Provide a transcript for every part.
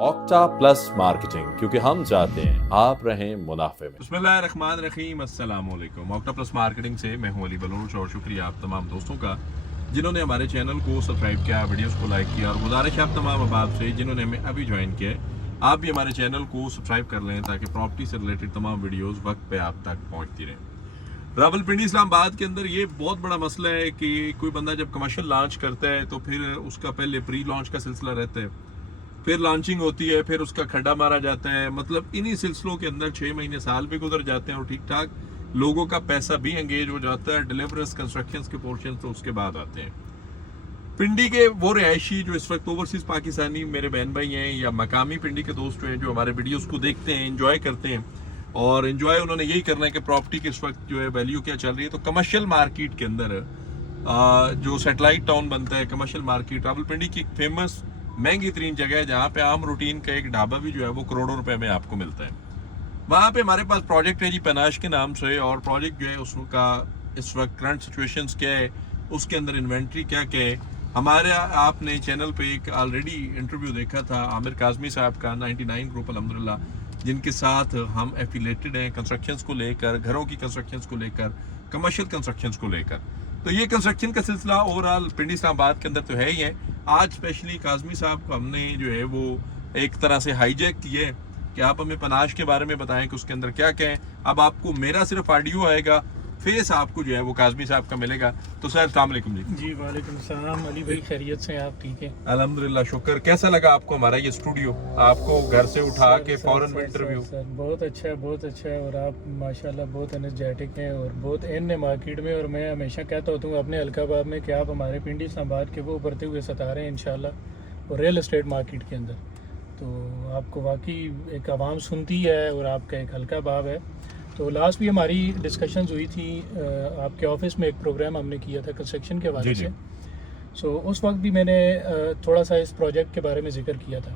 Octa plus marketing, क्योंकि हम चाहते हैं आप रहें मुनाफे में। बिस्मिल्लाहिर्रहमानिर्रहीम, अस्सलाम वालेकुम। ऑक्टा प्लस मार्केटिंग से मैं हूं अली बलूच और शुक्रिया आप तमाम दोस्तों का जिन्होंने हमारे चैनल को सब्सक्राइब किया, वीडियोस को लाइक किया, और गुजारिश है आप तमाम अहबाब से जिन्होंने हमें अभी ज्वाइन किया है आप भी हमारे चैनल को सब्सक्राइब कर लें ताकि प्रॉपर्टी से रिलेटेड तमाम वीडियोस वक्त पे आप तक पहुंचती रहें। रावलपिंडी इस्लामाबाद के अंदर ये बहुत बड़ा मसला है कि कोई बंदा जब कमर्शियल लॉन्च करता है तो फिर उसका पहले प्री लॉन्च का सिलसिला रहता है, फिर लॉन्चिंग होती है, फिर उसका खड्डा मारा जाता है। मतलब इन्हीं सिलसिलों के अंदर 6 महीने साल भी गुजर जाते हैं और ठीक ठाक लोगों का पैसा भी एंगेज हो जाता है। डिलीवरेंस कंस्ट्रक्शन के पोर्शन तो उसके बाद आते हैं। पिंडी के वो रिहायशी जो इस वक्त ओवरसीज पाकिस्तानी मेरे बहन भाई हैं या मकामी पिंडी के दोस्त हैं जो हमारे वीडियोस को देखते हैं, एंजॉय करते हैं, और एंजॉय उन्होंने यही करना है कि प्रॉपर्टी की इस वक्त जो है वैल्यू क्या चल रही है। तो कमर्शियल मार्केट के अंदर जो सैटेलाइट टाउन बनता है कमर्शियल मार्केट, रावलपिंडी की एक फेमस महंगी तरीन जगह है जहाँ पे आम रूटीन का एक ढाबा भी जो है वो करोड़ों रुपए में आपको मिलता है। वहाँ पे हमारे पास प्रोजेक्ट है जी पैनाश के नाम से, और प्रोजेक्ट जो है उसका इस वक्त करंट सिचुएशंस क्या है, उसके अंदर इन्वेंट्री क्या क्या है। हमारे आपने चैनल पे एक ऑलरेडी इंटरव्यू देखा था आमिर काजमी साहब का 99 ग्रुप अल्हम्दुलिल्लाह, जिनके साथ हम एफिलेटेड हैं कंस्ट्रक्शंस को लेकर, घरों की कंस्ट्रक्शंस को लेकर, कमर्शियल कंस्ट्रक्शंस को लेकर। तो ये कंस्ट्रक्शन का सिलसिला ओवरऑल पिंडी इस्लामाबाद के अंदर तो है ही है। आज स्पेशली काजमी साहब को हमने जो है वो एक तरह से हाईजैक किया है कि आप हमें पनाश के बारे में बताएं कि उसके अंदर क्या क्या है। अब आपको मेरा सिर्फ ऑडियो आएगा, फेस आपको जो है वो काजमी साहब का मिलेगा। तो सर अस्सलाम वालेकुम जी। जी वालेकुम सलाम अली भाई, खैरियत से आप ठीक हैं? अल्हम्दुलिल्लाह शुक्र। कैसा लगा आपको हमारा ये स्टूडियो, आपको घर से उठा के फौरन इंटरव्यू? सर बहुत अच्छा है, बहुत अच्छा है, और आप माशाल्लाह बहुत एनर्जेटिक हैं और बहुत इन है मार्केट में। और मैं हमेशा कहता होता हूँ अपने हल्काबाद में कि आप हमारे पिंडी इस्लामाबाद के वो उभरते हुए सितारे हैं इंशाल्लाह, और रियल एस्टेट मार्केट के अंदर तो आपको वाकई एक आवाम सुनती है और आपका एक हल्का बाब है। तो लास्ट भी हमारी डिस्कशंस हुई थी आपके ऑफिस में, एक प्रोग्राम हमने किया था कंस्ट्रक्शन के हवाले से। सो उस वक्त भी मैंने थोड़ा सा इस प्रोजेक्ट के बारे में जिक्र किया था।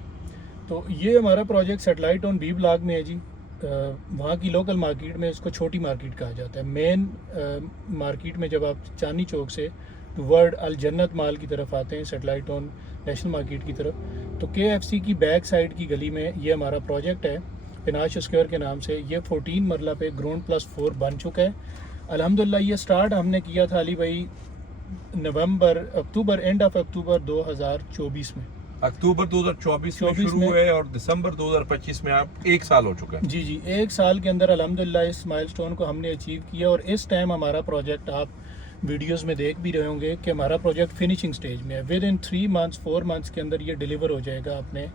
तो ये हमारा project satellite on B block में है जी। वहाँ की लोकल मार्केट में इसको छोटी मार्केट कहा जाता है। मेन मार्केट में जब आप चांदनी चौक से वर्ड अल जन्नत माल की तरफ आते हैं, सेटेलाइट ऑन नेशनल मार्केट की तरफ, तो KFC की बैक साइड की गली में ये हमारा प्रोजेक्ट है पैनाश स्क्वायर के नाम से। ये 14 मरला पे ग्राउंड +4 बन चुका है अल्हम्दुलिल्लाह। ये स्टार्ट हमने किया था अली भाई अक्टूबर एंड ऑफ अक्टूबर 2024 में। अक्टूबर 2024 में शुरू हुए और दिसंबर 2025 में आप 1 साल हो चुका है। जी जी, 1 साल के अंदर अल्हम्दुलिल्लाह इस माइलस्टोन को हमने अचीव किया। और इस टाइम हमारा प्रोजेक्ट आप वीडियोस में देख भी रहे होंगे कि हमारा प्रोजेक्ट फिनिशिंग स्टेज में है। विद इन 4 मंथ्स के अंदर ये डिलीवर हो जाएगा अपने।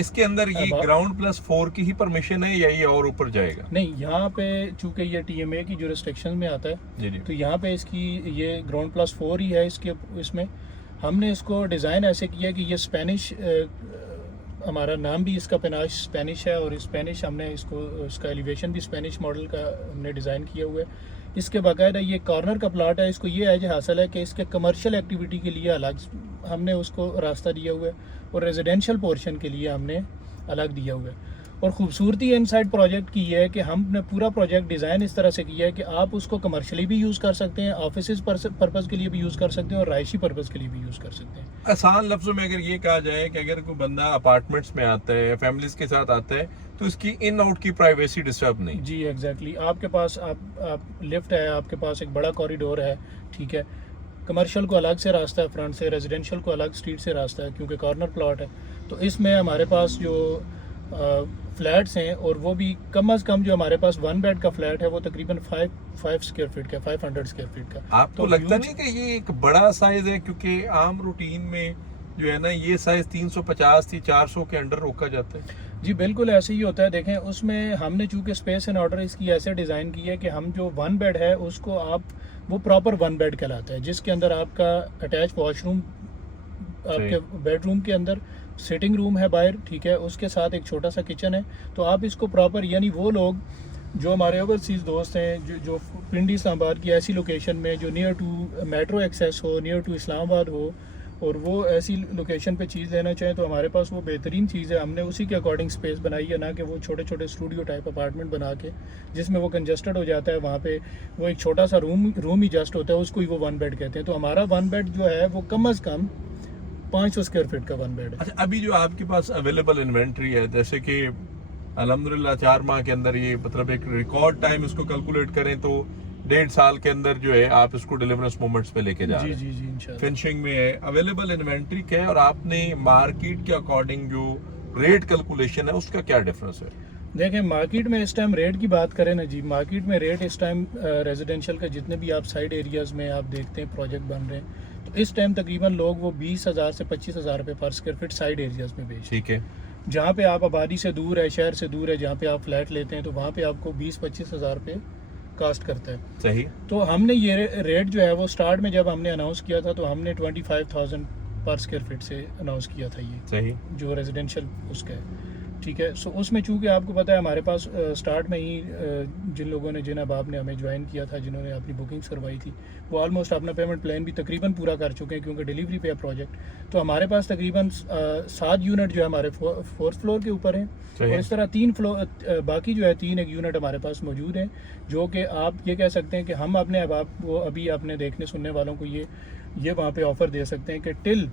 इसके अंदर ये ग्राउंड +4 की ही परमिशन है या ये और ऊपर जाएगा? नहीं, यहाँ पे चूंकि ये TMA की जुरिस्डिक्शन में आता है जी जी। तो यहाँ पे इसकी ये ग्राउंड +4 ही है। इसमें हमने इसको डिज़ाइन ऐसे किया कि ये स्पेनिश, हमारा नाम भी इसका पैनाश स्पेनिश है, और स्पेनिश हमने इसका एलिवेशन भी स्पेनिश मॉडल का हमने डिज़ाइन किया हुआ है। इसके बाकायदा ये कॉर्नर का प्लाट है। इसको ये एज हासिल है कि इसके कमर्शियल एक्टिविटी के लिए अलग हमने उसको रास्ता दिया हुआ है, और रेजिडेंशियल पोर्शन के लिए हमने अलग दिया हुआ है। और ख़ूबसूरती इनसाइड प्रोजेक्ट की है कि हमने पूरा प्रोजेक्ट डिज़ाइन इस तरह से किया है कि आप उसको कमर्शियली भी यूज़ कर सकते हैं, ऑफिस पर्पज़ के लिए भी यूज़ कर सकते हैं, और राइशी पर्पज़ के लिए भी यूज़ कर सकते हैं। आसान लफ्जों में अगर ये कहा जाए कि अगर कोई बंदा अपार्टमेंट्स में आता है, फैमिलीज के साथ आता है, तो इसकी इन आउट की प्राइवेसी डिस्टर्ब नहीं। जी एग्जैक्टली। आपके पास आप लिफ्ट है, आपके पास एक बड़ा कॉरिडोर है, ठीक है। कमर्शियल को अलग से रास्ता है फ्रंट से, रेजिडेंशियल को अलग स्ट्रीट से रास्ता है क्योंकि कॉर्नर प्लॉट है। तो इसमें हमारे पास जो फ्लैट्स हैं, और वो भी कम अज़ कम जो हमारे पास 1 बेड का फ्लैट है वो तकरीबन 5 स्क्वायर फीट का, 500 स्क्वायर फीट का। आपको लगता नहीं कि ये एक बड़ा साइज है? क्योंकि आम रूटीन में जो है ना ये साइज 350 से 400 के अंडर रोका जाता है। जी बिल्कुल ऐसे ही होता है। देखें उसमें हमने चूँकि स्पेस एंड ऑर्डर इसकी ऐसे डिज़ाइन की है कि हम जो 1 बेड है उसको वो प्रॉपर 1 बेड कहलाता है, जिसके अंदर आपका अटैच वॉशरूम, आपके बेडरूम के अंदर सिटिंग रूम है बाहर, ठीक है, उसके साथ एक छोटा सा किचन है। तो आप इसको प्रॉपर, यानी वो लोग जो हमारे ओवरसीज़ दोस्त हैं जो पिंडी इस्लामाबाद की ऐसी लोकेशन में जो नियर टू मेट्रो एक्सेस हो, नियर टू इस्लामाबाद हो, और वो ऐसी लोकेशन पे चीज़ लेना चाहें तो हमारे पास वो बेहतरीन चीज़ है। हमने उसी के अकॉर्डिंग स्पेस बनाई है, ना कि वो छोटे छोटे स्टूडियो टाइप अपार्टमेंट बना के जिसमें वो कंजस्टेड हो जाता है। वहाँ पे वो एक छोटा सा रूम ही जस्ट होता है, उसको ही वो 1 बेड कहते हैं। तो हमारा 1 बेड जो है वो कम अज़ कम 500 स्क्वायर फीट का 1 बेड है। अच्छा, अभी जो आपके पास अवेलेबल इन्वेंट्री है, जैसे कि अल्हम्दुलिल्लाह 4 माह के अंदर ये मतलब एक रिकॉर्ड टाइम इसको कैलकुलेट करें तो 1.5 साल के अंदर जो है आप इसको डिलीवरेंस मोमेंट्स पे लेके जा रहे हैं। जी इंशाल्लाह। फिनिशिंग में है, अवेलेबल इन्वेंट्री क्या है और आपने मार्केट के अकॉर्डिंग जो रेट कैलकुलेशन है उसका क्या डिफरेंस है? देखें, मार्केट में इस टाइम रेट की बात करें ना जी, मार्केट में रेट इस टाइम रेजिडेंशियल का जितने भी आप साइड एरियाज़ में आप देखते हैं प्रोजेक्ट बन रहे हैं, तो इस टाइम तकरीबन लोग वो 20,000 से 25,000 रुपये पर स्क्वायर फीट साइड एरियाज़ में बेच। ठीक है। जहाँ पे आप आबादी से दूर है, शहर से दूर है, जहाँ पे आप फ्लैट लेते हैं तो वहाँ पे आपको 20-25 हज़ार रुपये कास्ट करता है। सही। तो हमने ये रेट जो है वो स्टार्ट में जब हमने अनाउंस किया था तो हमने 25,000 पर स्क्वायर फीट से अनाउंस किया था ये, सही, जो रेजिडेंशियल उसका है। ठीक है, सो उसमें चूंकि आपको पता है हमारे पास स्टार्ट में ही जिन लोगों ने, जिन अहबाब ने हमें ज्वाइन किया था, जिन्होंने अपनी बुकिंग्स करवाई थी, वो ऑलमोस्ट अपना पेमेंट प्लान भी तकरीबन पूरा कर चुके हैं क्योंकि डिलीवरी पे है प्रोजेक्ट। तो हमारे पास तकरीबन 7 यूनिट जो है हमारे 4th फ्लोर के ऊपर हैं और इस तरह 3 फ्लोर बाकी जो है 3 एक यूनिट हमारे पास मौजूद हैं, जो कि आप ये कह सकते हैं कि हम अपने अहबाब को अभी अपने देखने सुनने वालों को ये वहाँ पे ऑफ़र दे सकते हैं कि till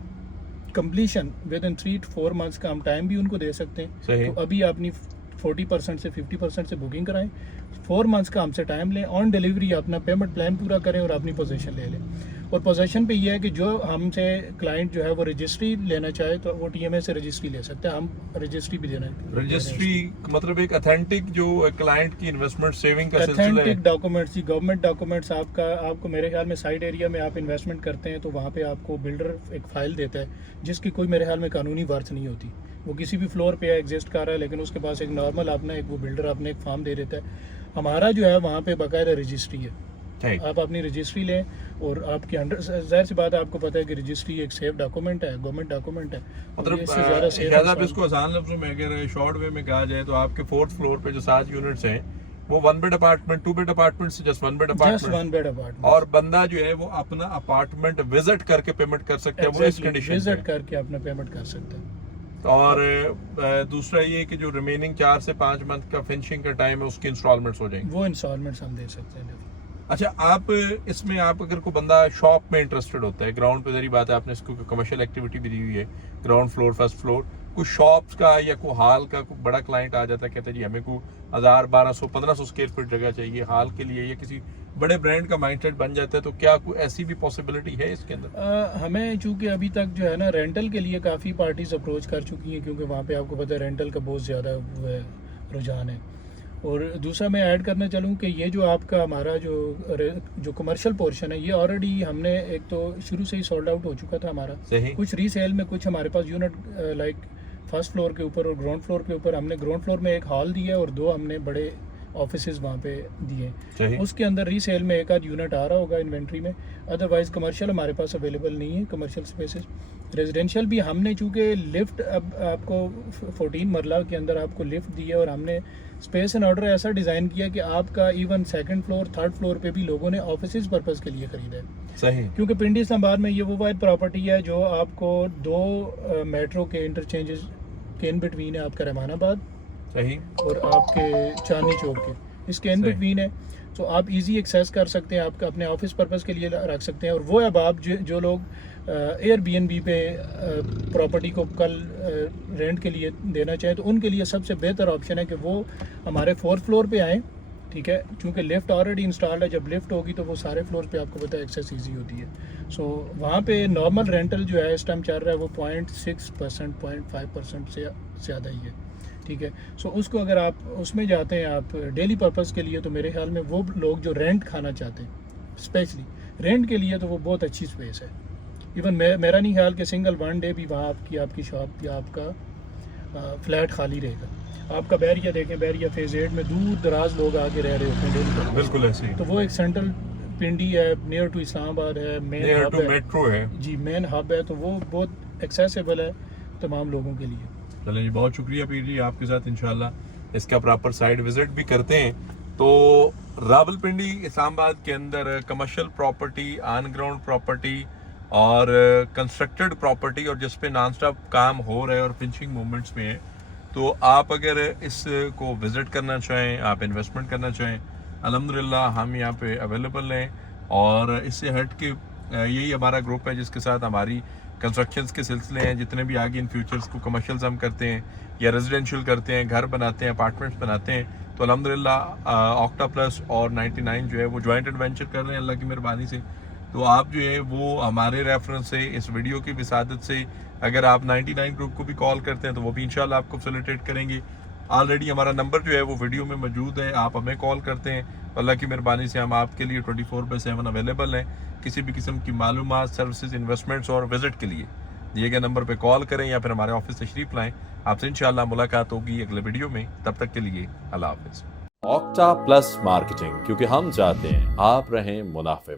completion with in 3 to 4 months का हम टाइम भी उनको दे सकते हैं। तो अभी अपनी 40% से 50% से बुकिंग कराएं, 4 मंथ्स का हमसे टाइम लें, ऑन डिलीवरी अपना पेमेंट प्लान पूरा करें और अपनी पोजीशन ले लें। और पोजीशन पे ये है कि जो हमसे क्लाइंट जो है वो रजिस्ट्री लेना चाहे तो वो TMA से रजिस्ट्री ले सकते हैं, हम रजिस्ट्री भी देना। रजिस्ट्री मतलब एक ऑथेंटिक जो क्लाइंट की इन्वेस्टमेंट सेविंग का सिलसिला है, ऑथेंटिक डॉक्यूमेंट्स, गवर्नमेंट डॉक्यूमेंट्स। आपको मेरे ख्याल में साइड एरिया में आप इन्वेस्टमेंट करते हैं तो वहाँ पे आपको बिल्डर एक फ़ाइल देता है जिसकी कोई मेरे ख्याल में कानूनी वर्थ नहीं होती, वो किसी भी फ्लोर पे एग्जिस्ट कर रहा है लेकिन उसके पास एक नॉर्मल अपना एक वो बिल्डर अपने एक फॉर्म दे देता है। हमारा जो है वहाँ पे बाकायदा रजिस्ट्री है, आप अपनी रजिस्ट्री लें और आपकी ज़ाहिर सी बात है, आपको पता है कि रजिस्ट्री एक सेफ डॉक्यूमेंट है, गवर्नमेंट डॉक्यूमेंट है। मतलब आप इसको आसान लफ्जों में अगर शॉर्ट वे में कहा जाए तो आपके 4th फ्लोर पे जो 7 यूनिट्स हैं वो 1 बेड अपार्टमेंट, 2 बेड अपार्टमेंट से जस्ट 1 बेड अपार्टमेंट, और बंदा जो है वो अपना अपार्टमेंट विजिट करके पेमेंट कर सकता है, वो इस कंडीशन विजिट करके अपना पेमेंट कर सकता है। और दूसरा ये कि जो रिमेनिंग 4 से 5 मंथ का फिनिशिंग का टाइम है उसकी इंस्टॉलमेंट्स हो जाएंगी, वो इंस्टॉलमेंट्स हम दे सकते हैं। अच्छा, आप इसमें आप अगर कोई बंदा शॉप में इंटरेस्टेड होता है, ग्राउंड पे जरी बात है, आपने इसको कमर्शियल एक्टिविटी भी दी हुई है, ग्राउंड फ्लोर, फर्स्ट फ्लोर, कोई शॉप्स का या कोई हाल का कोई बड़ा क्लाइंट आ जाता है, कहता है जी हमें कोई 1000, 1200, 1500 स्क्वायर फीट जगह चाहिए हाल के लिए, या किसी बड़े ब्रांड का माइंडसेट बन जाता है, तो क्या कोई ऐसी भी पॉसिबिलिटी है इसके अंदर? हमें चूंकि अभी तक जो है ना रेंटल के लिए काफ़ी पार्टीज अप्रोच कर चुकी हैं क्योंकि वहाँ पे आपको पता है रेंटल का बहुत ज़्यादा रुझान है। और दूसरा मैं ऐड करना चलूँ कि ये जो आपका हमारा जो कमर्शियल पोर्शन है ये ऑलरेडी हमने एक तो शुरू से ही सोल्ड आउट हो चुका था हमारा, कुछ रीसेल में, कुछ हमारे पास यूनिट लाइक फर्स्ट फ्लोर के ऊपर और ग्राउंड फ्लोर के ऊपर। हमने ग्राउंड फ्लोर में एक हॉल दिया और 2 हमने बड़े ऑफिसेज वहाँ पे दिए, उसके अंदर रीसेल में एक आध यूनिट आ रहा होगा इन्वेंट्री में, अदरवाइज कमर्शियल हमारे पास अवेलेबल नहीं है कमर्शियल स्पेसेस। रेजिडेंशियल भी हमने चूँकि लिफ्ट अब आपको 14 मरला के अंदर आपको लिफ्ट दी है और हमने स्पेस एंड ऑर्डर ऐसा डिज़ाइन किया कि आपका even 2nd floor 3rd floor पे भी लोगों ने ऑफिस पर्पज़ के लिए ख़रीदा है। सही, क्योंकि पिंडी इस्लामाबाद में ये वो वाइड प्रॉपर्टी है जो आपको 2 मेट्रो के इंटरचेंजेस के इन बिटवीन है, आपका रहमानाबाद सही और आपके चांदनी चौक के, इसके इन बिटवीन है, तो आप इजी एक्सेस कर सकते हैं, आपका अपने ऑफिस पर्पज़ के लिए रख सकते हैं। और वो अब आप जो लोग एयरबीएनबी पे प्रॉपर्टी को कल रेंट के लिए देना चाहें तो उनके लिए सबसे बेहतर ऑप्शन है कि वो हमारे 4th फ्लोर पे आएँ, ठीक है, क्योंकि लिफ्ट ऑलरेडी इंस्टॉल्ड है, जब लिफ्ट होगी तो वो सारे फ्लोर पे आपको पता है एक्सेस ईजी होती है। सो वहाँ पे नॉर्मल रेंटल जो है इस टाइम चल रहा है वो 0.6%, 0.5% से ज़्यादा ही है, ठीक है। सो उसको अगर आप उसमें जाते हैं आप डेली पर्पज़ के लिए, तो मेरे ख्याल में वो लोग जो रेंट खाना चाहते हैं स्पेशली रेंट के लिए, तो वो बहुत अच्छी स्पेस है। इवन मेरा नहीं ख्याल कि सिंगल 1 डे भी वहाँ आपकी शॉप या आपका फ्लैट खाली रहेगा। आपका बैरिया देखें, बैरिया फेज 8 में दूर दराज लोग आके रह रहे होते हैं डेली, बिल्कुल ऐसे ही। तो वो एक सेंट्रल पिंडी है, नियर टू इस्लामाबाद है, नियर टू मेट्रो है जी, मेन हब है, तो वो बहुत एक्सेसिबल है तमाम लोगों के लिए। चलें जी, बहुत शुक्रिया पीर जी, आपके साथ इंशाल्लाह इसका प्रॉपर साइड विजिट भी करते हैं। तो रावलपिंडी इस्लामाबाद के अंदर commercial property, on ground property और कंस्ट्रक्टेड प्रॉपर्टी और जिस पे नॉन स्टॉप काम हो रहा है और फिनिशिंग मूवमेंट्स में है, तो आप अगर इसको विज़िट करना चाहें, आप इन्वेस्टमेंट करना चाहें, अल्हम्दुलिल्लाह हम यहाँ पे अवेलेबल हैं। और इससे हट के यही हमारा ग्रुप है जिसके साथ हमारी कंस्ट्रक्शंस के सिलसिले हैं, जितने भी आगे इन फ्यूचर्स को कमर्शियल्स हम करते हैं या रेजिडेंशियल करते हैं, घर बनाते हैं, अपार्टमेंट्स बनाते हैं, तो अल्हम्दुलिल्लाह ऑक्टा प्लस और 99 जो है वो जॉइंट एडवेंचर कर रहे हैं अल्लाह की मेहरबानी से। तो आप जो है वो हमारे रेफरेंस से, इस वीडियो की विसादत से, अगर आप 99 ग्रुप को भी कॉल करते हैं तो वो भी इंशाल्लाह आपको फैसिलिटेट करेंगे। ऑलरेडी हमारा नंबर जो है वो वीडियो में मौजूद है, आप हमें कॉल करते हैं, अल्लाह की मेहरबानी से हम आपके लिए 24/7 अवेलेबल हैं। किसी भी किस्म की मालूमात, सर्विसेज, इन्वेस्टमेंट्स और विजिट के लिए दिए गए नंबर पे कॉल करें या फिर हमारे ऑफिस तशरीफ लाएं। आपसे इंशाल्लाह मुलाकात होगी अगले वीडियो में। तब तक के लिए अल्लाह हाफिज़। ऑक्टा प्लस मार्केटिंग, क्योंकि हम चाहते हैं आप रहें मुनाफे में।